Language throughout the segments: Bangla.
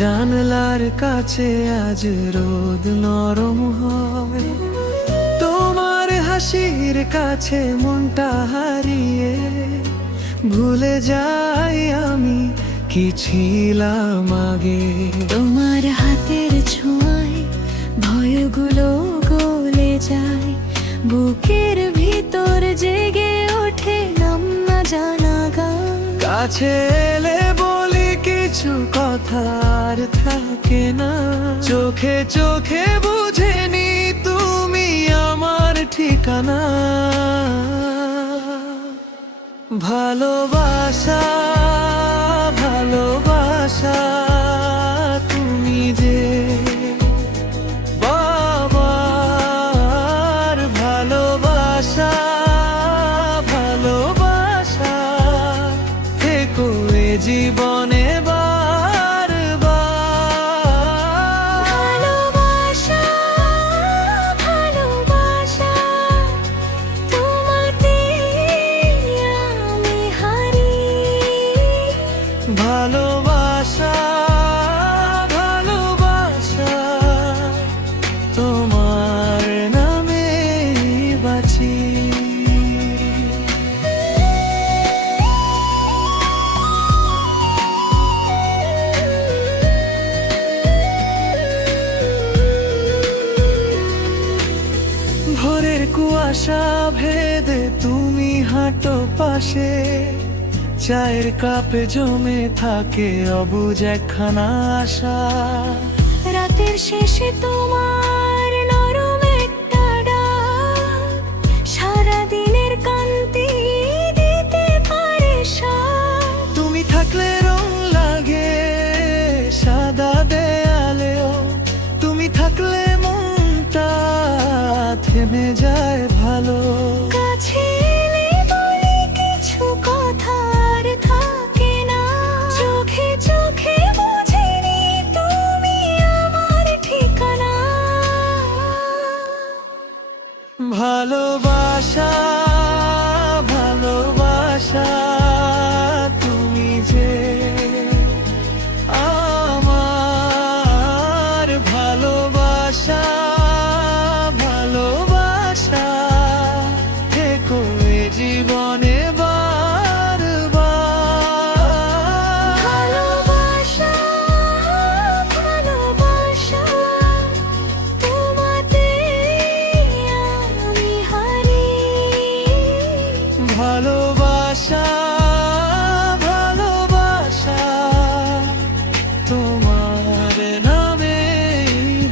জানলার কাছে আজ রোদ নরম হয়, তোমার হাসির কাছে মনটা হারিয়ে ভুলে যাই আমি কি ছিলাম আগে। তোমার হাতের ছোঁয়ায় ভয়গুলো গলে যায়, বুকের ভিতর জেগে ওঠে নাম না জানা গান। কাছে এলে বলি কিছু কথা আর থাকে না, চোখে চোখে বুঝে নি তুমি আমার ঠিকানা। ভালোবাসা ভালোবাসা তুমি যে বাবার ভালোবাসা, ভালোবাসা থেকো এ জীবনে বারবার। ভালোবাসা ভালোবাসা তোমাতে আমি হারি। ভালোবাসা ভালোবাসা তোমার নামে বাঁচি। ভোরের কুয়াশা ভেদে তুমি হাঁটো পাশে, চায়ের কাপে জমে থাকে অবুঝ একখানা আশা। রাতের শেষে তোমার নরম একটা ডাক সারা দিনের কান্তি দিতে পারে সাথ। তুমি থাকলে রং লাগে সাদা দেয়ালেও, তুমি থাকলে মনটা থেমে যায় ভালো। কাছে এলে বলি কিছু কথা আর থাকে না, চোখে চোখে বুঝে নি তুমি আমার ঠিকানা। ভালোবাসা ভালোবাসা তুমি যে আমার ভালোবাসা, ভালোবাসা থেকো এ জীবনে বারবার। ভালোবাসা ভালোবাসা তোমাতে আমি হারি। ভালোবাসা ভালোবাসা তোমার নামে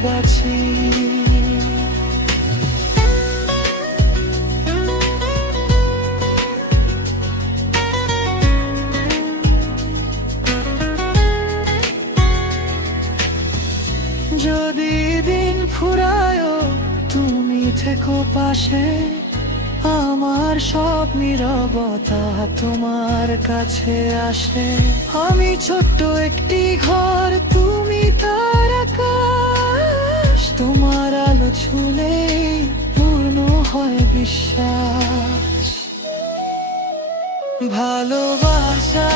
বাঁচি। যদি দিন ফুরায় তুমি থেকো পাশে, আমার সব নীরবতা তোমার কাছে আসে। আমি ছোট্ট একটি ঘর, তুমি তার আকাশ, তোমার আলো ছুলে পূর্ণ হয় বিশ্বাস। ভালোবাসা